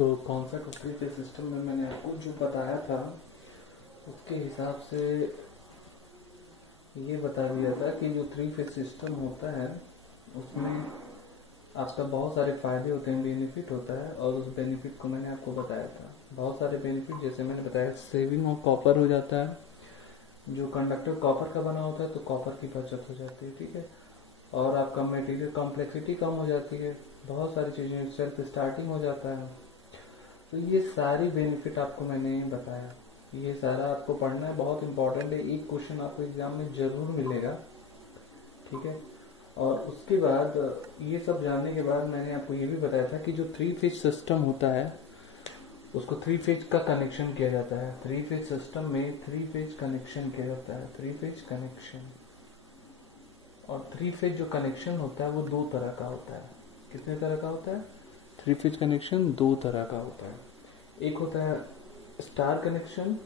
तो कौन सा थ्री फेज सिस्टम में मैंने आपको जो बताया था उसके हिसाब से ये बता दिया था कि जो थ्री फेज सिस्टम होता है उसमें आपका बहुत सारे फायदे होते हैं, बेनिफिट होता है, और उस बेनिफिट को मैंने आपको बताया था। बहुत सारे बेनिफिट जैसे मैंने बताया, सेविंग ऑफ कॉपर हो जाता है, जो कंडक्टर कॉपर का बना होता है तो कॉपर की बचत हो जाती है, ठीक है। और आपका मटेरियल कॉम्प्लेक्सिटी कम हो जाती है, बहुत सारी चीज़ें, सेल्फ स्टार्टिंग हो जाता है। तो ये सारी बेनिफिट आपको मैंने बताया, ये सारा आपको पढ़ना है, बहुत इंपॉर्टेंट है। एक क्वेश्चन आपको एग्जाम में जरूर मिलेगा, ठीक है। और उसके बाद ये सब जानने के बाद मैंने आपको ये भी बताया था कि जो थ्री फेज सिस्टम होता है उसको थ्री फेज का कनेक्शन किया जाता है। थ्री फेज सिस्टम में थ्री फेज कनेक्शन किया जाता है, थ्री फेज कनेक्शन। और थ्री फेज जो कनेक्शन होता है वो दो तरह का होता है। कितने तरह का होता है? थ्री फेज कनेक्शन दो तरह का होता है। एक होता है स्टार कनेक्शन,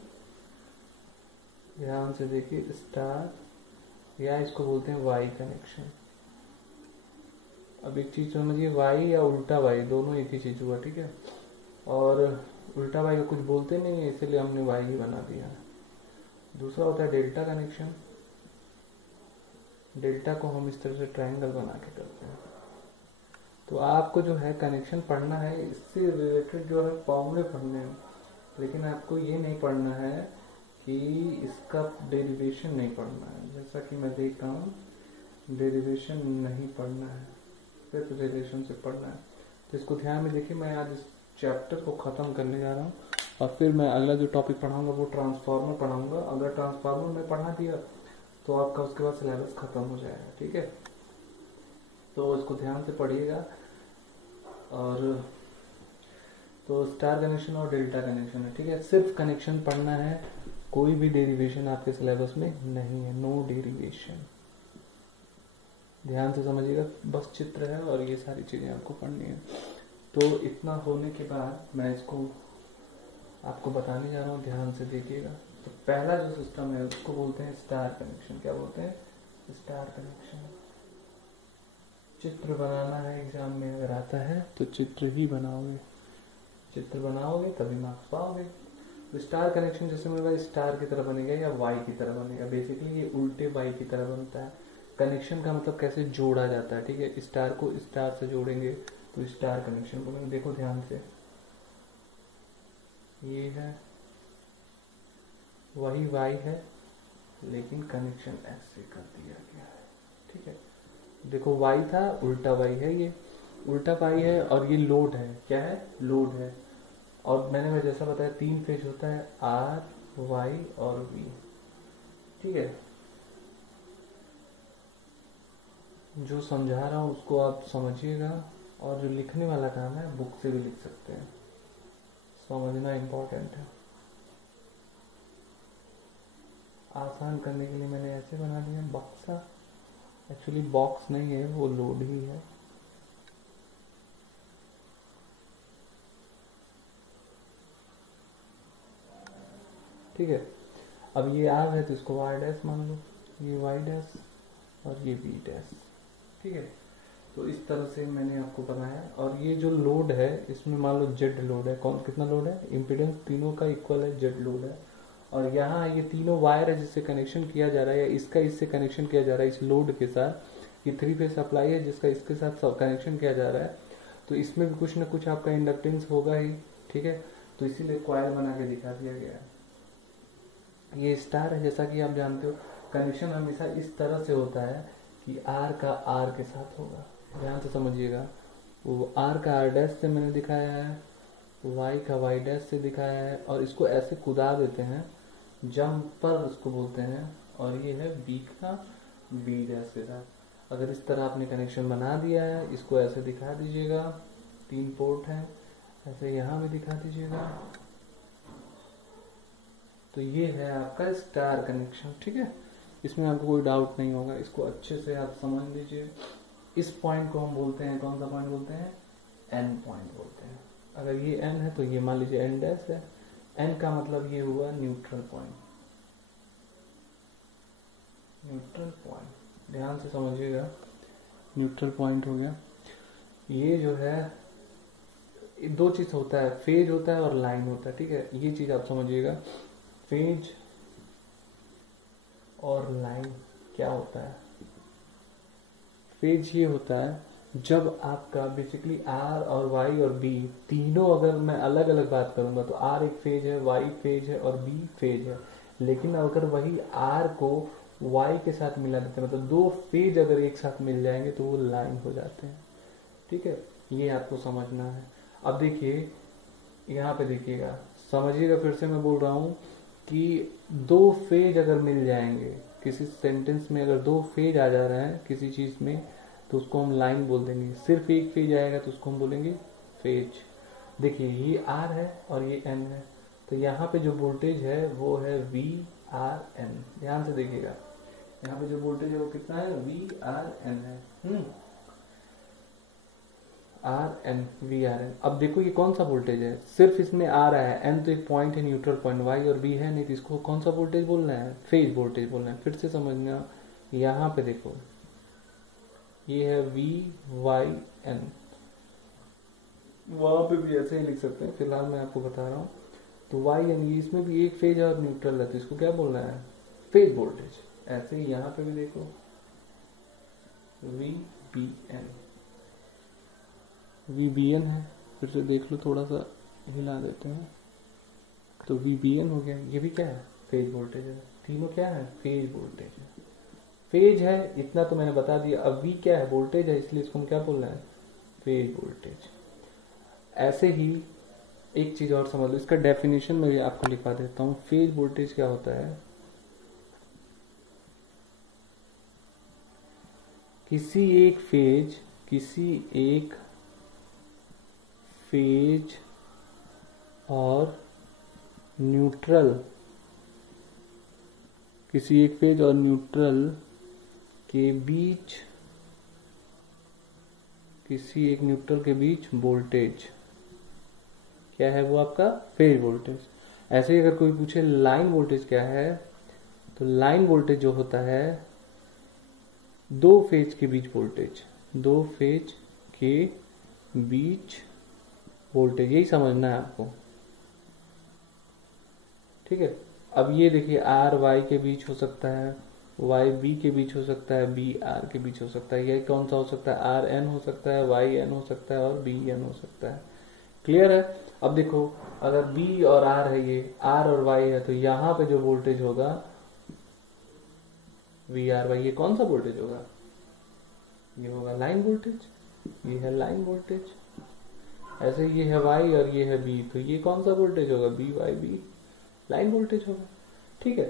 ध्यान से देखिए, स्टार, या इसको बोलते हैं वाई कनेक्शन। अब एक चीज समझिए, वाई या उल्टा वाई दोनों एक ही चीज हुआ, ठीक है। और उल्टा वाई को कुछ बोलते नहीं है, इसीलिए हमने वाई ही बना दिया है। दूसरा होता है डेल्टा कनेक्शन। डेल्टा को हम इस तरह से ट्रायंगल बना के करते हैं। तो आपको जो है कनेक्शन पढ़ना है, इससे रिलेटेड जो है फॉर्मूले पढ़ने हैं, लेकिन आपको ये नहीं पढ़ना है कि इसका डेरिवेशन नहीं पढ़ना है। जैसा कि मैं देख रहा हूँ, डेरिवेशन नहीं पढ़ना है, सिर्फ रिलेशन से पढ़ना है। तो इसको ध्यान में देखिए, मैं आज इस चैप्टर को ख़त्म करने जा रहा हूँ और फिर मैं अगला जो टॉपिक पढ़ाऊंगा वो ट्रांसफार्मर पढ़ाऊंगा। अगर ट्रांसफार्मर में पढ़ा दिया तो आपका उसके बाद सिलेबस खत्म हो जाएगा, ठीक है। तो इसको ध्यान से पढ़िएगा। और तो स्टार कनेक्शन और डेल्टा कनेक्शन है, ठीक है। सिर्फ कनेक्शन पढ़ना है, कोई भी डेरिवेशन आपके सिलेबस में नहीं है, नो डेरिवेशन। ध्यान से समझिएगा, बस चित्र है और ये सारी चीजें आपको पढ़नी है। तो इतना होने के बाद मैं इसको आपको बताने जा रहा हूँ, ध्यान से देखिएगा। तो पहला जो सिस्टम है उसको बोलते हैं स्टार कनेक्शन। क्या बोलते हैं? Star connection. चित्र बनाना है एग्जाम में, अगर आता है तो चित्र ही बनाओगे, चित्र बनाओगे तभी मार्क्स पाओगे। तो स्टार कनेक्शन जैसे मेरा स्टार की तरह बनेगा या वाई की तरह बनेगा। बेसिकली ये उल्टे वाई की तरह बनता है। कनेक्शन का मतलब कैसे जोड़ा जाता है, ठीक है। स्टार को स्टार से जोड़ेंगे तो स्टार कनेक्शन बोलेंगे। देखो ध्यान से, ये है वही वाई है, लेकिन कनेक्शन ऐसे कर दिया गया है, ठीक है। देखो वाई था, उल्टा वाई है, ये उल्टा वाई है। और ये लोड है, क्या है? लोड है। और मैंने जैसा बताया तीन फेज होता है, आर, वाई और वी, ठीक है। जो समझा रहा हूँ उसको आप समझिएगा, और जो लिखने वाला काम है बुक से भी लिख सकते हैं, समझना इम्पोर्टेंट है। आसान करने के लिए मैंने ऐसे बना दिया बक्सा। एक्चुअली बॉक्स नहीं है, वो लोड ही है। ठीक है। अब ये आर है तो इसको वाई डैश मान लो, ये वाई डैश और ये बी डैश, ठीक है। तो इस तरह से मैंने आपको बनाया। और ये जो लोड है इसमें मान लो जेड लोड है। कौन कितना लोड है? इम्पीडेंस तीनों का इक्वल है, जेड लोड है। और यहाँ ये तीनों वायर है जिससे कनेक्शन किया जा रहा है, या इसका इससे कनेक्शन किया जा रहा है इस लोड के साथ। ये थ्री फेज सप्लाई है जिसका इसके साथ कनेक्शन किया जा रहा है। तो इसमें भी कुछ ना कुछ आपका इंडक्टेंस होगा ही, ठीक है। तो इसीलिए कॉइल बना के दिखा दिया गया है। ये स्टार है, जैसा कि आप जानते हो कनेक्शन हमेशा इस तरह से होता है कि आर का आर के साथ होगा। ध्यान से समझिएगा, वो आर का आर डैश से मैंने दिखाया है, वाई का वाई डैश से दिखाया है, और इसको ऐसे कुदा देते हैं, जंपर उसको बोलते हैं। और ये है बी का बी डैश के साथ। अगर इस तरह आपने कनेक्शन बना दिया है, इसको ऐसे दिखा दीजिएगा, तीन पोर्ट है, ऐसे यहाँ भी दिखा दीजिएगा। तो ये है आपका स्टार कनेक्शन, ठीक है। इसमें आपको कोई डाउट नहीं होगा, इसको अच्छे से आप समझ लीजिए। इस पॉइंट को हम बोलते हैं, कौन सा पॉइंट बोलते हैं? एन पॉइंट बोलते हैं। अगर ये एन है तो ये मान लीजिए एन डैश है। एन का मतलब ये हुआ न्यूट्रल पॉइंट, न्यूट्रल पॉइंट। ध्यान से समझिएगा, न्यूट्रल पॉइंट हो गया। ये जो है दो चीज होता है, फेज होता है और लाइन होता है, ठीक है, ये चीज आप समझिएगा। फेज और लाइन क्या होता है? फेज ये होता है जब आपका बेसिकली आर और वाई और बी तीनों, अगर मैं अलग अलग बात करूंगा तो आर एक फेज है, वाई फेज है और बी फेज है, लेकिन अगर वही आर को वाई के साथ मिला देते हैं, मतलब दो फेज अगर एक साथ मिल जाएंगे तो वो लाइन हो जाते हैं, ठीक है, ये आपको समझना है। अब देखिए यहाँ पे देखिएगा, समझिएगा, फिर से मैं बोल रहा हूँ कि दो फेज अगर मिल जाएंगे किसी सेंटेंस में, अगर दो फेज आ जा रहे हैं किसी चीज में तो उसको हम लाइन बोल देंगे, सिर्फ एक फेज आएगा तो उसको हम बोलेंगे फेज। देखिए ये आर है और ये एन है, तो यहाँ पे जो वोल्टेज है वो है वी आर एन। ध्यान से देखिएगा, यहाँ पे जो वोल्टेज है वो कितना है, वी आर एन है, R N V R N. अब देखो ये कौन सा वोल्टेज है, सिर्फ इसमें आ रहा है, एन तो एक पॉइंट है, न्यूट्रल पॉइंट, वाई और बी है नहीं, तो इसको कौन सा वोल्टेज बोलना है, फेज वोल्टेज बोलना है। फिर से समझना, यहाँ पे देखो ये है वी वाई एन, वहां पे भी ऐसे ही लिख सकते हैं, फिलहाल मैं आपको बता रहा हूँ। तो वाई एन, ये इसमें भी एक फेज और न्यूट्रल है, तो इसको क्या बोलना है, फेज वोल्टेज। ऐसे ही यहाँ पे भी देखो वी बी एन, VBN है, फिर से देख लो, थोड़ा सा हिला देते हैं, तो VBN हो गया। ये भी क्या है, फेज वोल्टेज है, तीनों क्या है, फेज वोल्टेज है, फेज है, इतना तो मैंने बता दिया। अब V क्या है, वोल्टेज है, इसलिए इसको हम क्या बोल रहे हैं, फेज वोल्टेज। ऐसे ही एक चीज और समझ लो, इसका डेफिनेशन में भी आपको लिखवा देता हूँ। फेज वोल्टेज क्या होता है, किसी एक फेज और न्यूट्रल, किसी एक फेज और न्यूट्रल के बीच, किसी एक न्यूट्रल के बीच वोल्टेज क्या है, वो आपका फेज वोल्टेज। ऐसे ही अगर कोई पूछे लाइन वोल्टेज क्या है, तो लाइन वोल्टेज जो होता है दो फेज के बीच वोल्टेज, दो फेज के बीच वोल्टेज, यही समझना है आपको, ठीक है। अब ये देखिए आर वाई के बीच हो सकता है, वाई बी के बीच हो सकता है, बी आर के बीच हो सकता है, ये कौन सा हो सकता है, आर एन हो सकता है, वाई एन हो सकता है और बी एन हो सकता है। क्लियर है? अब देखो अगर बी और आर है, ये आर और वाई है, तो यहाँ पे जो वोल्टेज होगा वी आर वाई, ये कौन सा वोल्टेज होगा, ये होगा लाइन वोल्टेज, ये है लाइन वोल्टेज। ऐसे ये है वाई और ये है बी, तो ये कौन सा वोल्टेज होगा, B Y B, line voltage होगा, ठीक है।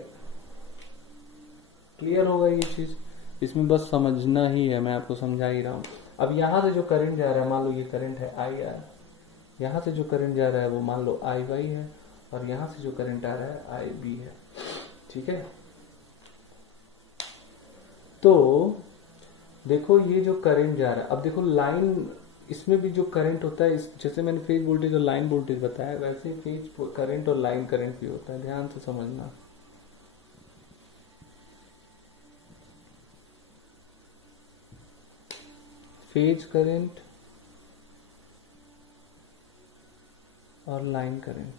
क्लियर होगा ये चीज, इसमें बस समझना ही है, मैं आपको समझा ही रहा हूं। अब यहां से जो करंट जा रहा है, मान लो ये करंट है आई आर, यहां से जो करंट जा रहा है वो मान लो आई वाई है, और यहां से जो करंट आ रहा है आई बी है, ठीक है। तो देखो ये जो करंट जा रहा है, अब देखो लाइन, इसमें भी जो करंट होता है, जैसे मैंने फेज वोल्टेज और लाइन वोल्टेज बताया, वैसे फेज करंट और लाइन करंट भी होता है, ध्यान से समझना। फेज करंट और लाइन करंट,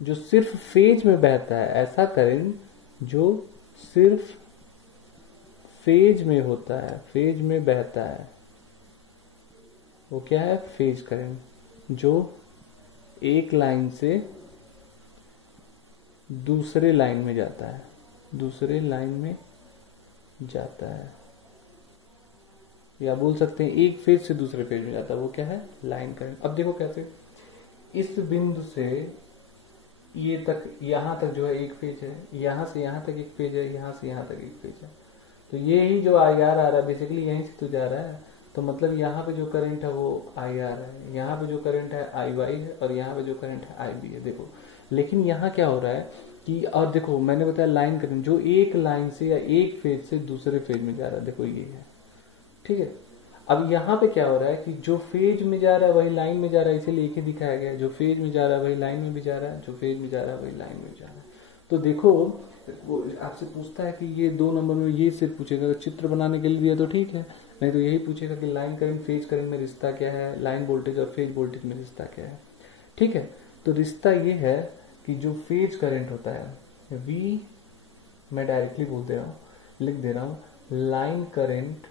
जो सिर्फ फेज में बहता है, ऐसा करंट जो सिर्फ फेज में होता है, फेज में बहता है, वो क्या है, फेज करंट, जो एक लाइन से दूसरे लाइन में जाता है, दूसरे लाइन में जाता है, या बोल सकते हैं एक फेज से दूसरे फेज में जाता है, वो क्या है, लाइन करंट। अब देखो कैसे, इस बिंदु से ये तक, यहां तक जो है एक फेज है, यहां से यहां तक एक फेज है, यहां से यहां तक एक फेज है, तो ये ही जो आई आर आ रहा है बेसिकली यहीं से तो जा रहा है, तो मतलब यहाँ पे जो करंट है वो आई आर है, यहाँ पे जो करंट है आई वाई है, और यहाँ पे जो करंट है आई बी है। देखो लेकिन यहाँ क्या हो रहा है कि, और देखो मैंने बताया लाइन करंट जो एक लाइन से या एक फेज से दूसरे फेज में जा रहा है, देखो ये है, ठीक है। अब यहाँ पे क्या हो रहा है कि जो फेज में जा रहा है वही लाइन में जा रहा है, इसीलिए एक ही दिखाया गया है, जो फेज में जा रहा है वही लाइन में भी जा रहा है, जो फेज में जा रहा है वही लाइन में जा रहा है। तो देखो वो आपसे पूछता है कि ये 2 नंबर में ये सिर्फ पूछेगा, अगर चित्र बनाने के लिए दिया तो ठीक है, नहीं तो यही पूछेगा कि लाइन करंट फेज करंट में रिश्ता क्या है, लाइन वोल्टेज और फेज वोल्टेज में रिश्ता क्या है। ठीक है, तो रिश्ता ये है कि जो फेज करंट होता है V, मैं डायरेक्टली बोल दे रहा हूँ, लिख दे रहा हूँ, लाइन करंट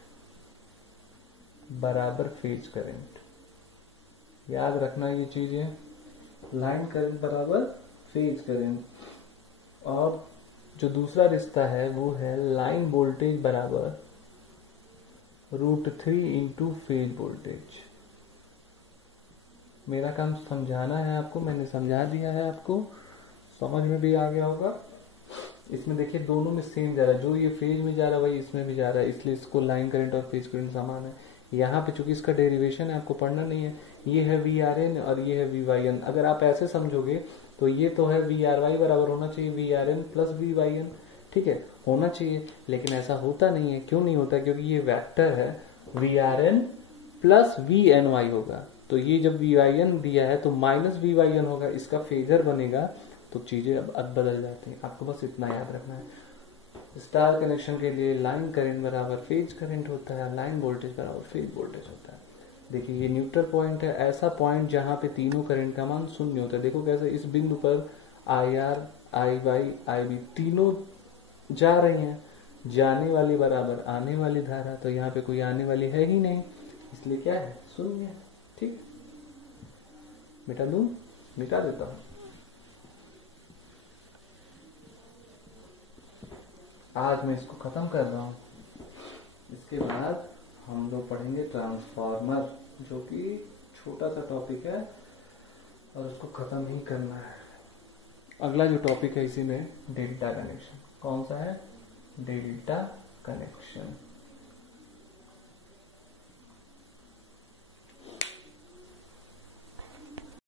बराबर फेज करंट। याद रखना ये चीजें, लाइन करंट बराबर फेज करंट। और जो दूसरा रिश्ता है वो है लाइन वोल्टेज बराबर √3 इंटू फेज वोल्टेज। मेरा काम समझाना है आपको, मैंने समझा दिया है आपको, समझ में भी आ गया होगा। इसमें देखिए दोनों में सेम जा रहा है, जो ये फेज में जा रहा है वही इसमें भी जा रहा है, इसलिए इसको लाइन करंट और फेज करंट समान है। यहाँ पे चूंकि इसका डेरिवेशन है आपको पढ़ना नहीं है, ये है VRN और ये है VYN। अगर आप ऐसे समझोगे तो ये तो है VRY बराबर होना चाहिए VRN प्लस VYN, ठीक है, होना चाहिए, लेकिन ऐसा होता नहीं है। क्यों नहीं होता? क्योंकि ये वेक्टर है, VRN प्लस VNY होगा, तो ये जब VYN दिया है तो माइनस VYN होगा, इसका फेजर बनेगा, तो चीजें अब बदल जाती हैं। आपको बस इतना याद रखना है। स्टार कनेक्शन के लिए लाइन करंट बराबर फेज करंट होता है, लाइन वोल्टेज बराबर फेज वोल्टेज होता है। देखिए ये न्यूट्रल पॉइंट है, ऐसा पॉइंट जहां पे तीनों करंट का मान शून्य होता है। देखो कैसे इस बिंदु पर IR, IY, IB तीनों जा रही हैं, जाने वाली बराबर आने वाली धारा, तो यहाँ पे कोई आने वाली है ही नहीं, इसलिए क्या है, शून्य है। ठीक, मिटा दूं, मिटा देता हूं। आज मैं इसको खत्म कर रहा हूं, इसके बाद हम लोग पढ़ेंगे ट्रांसफार्मर, जो कि छोटा सा टॉपिक है और उसको खत्म ही करना है। अगला जो टॉपिक है इसी में डेल्टा कनेक्शन। कौन सा है? Delta connection.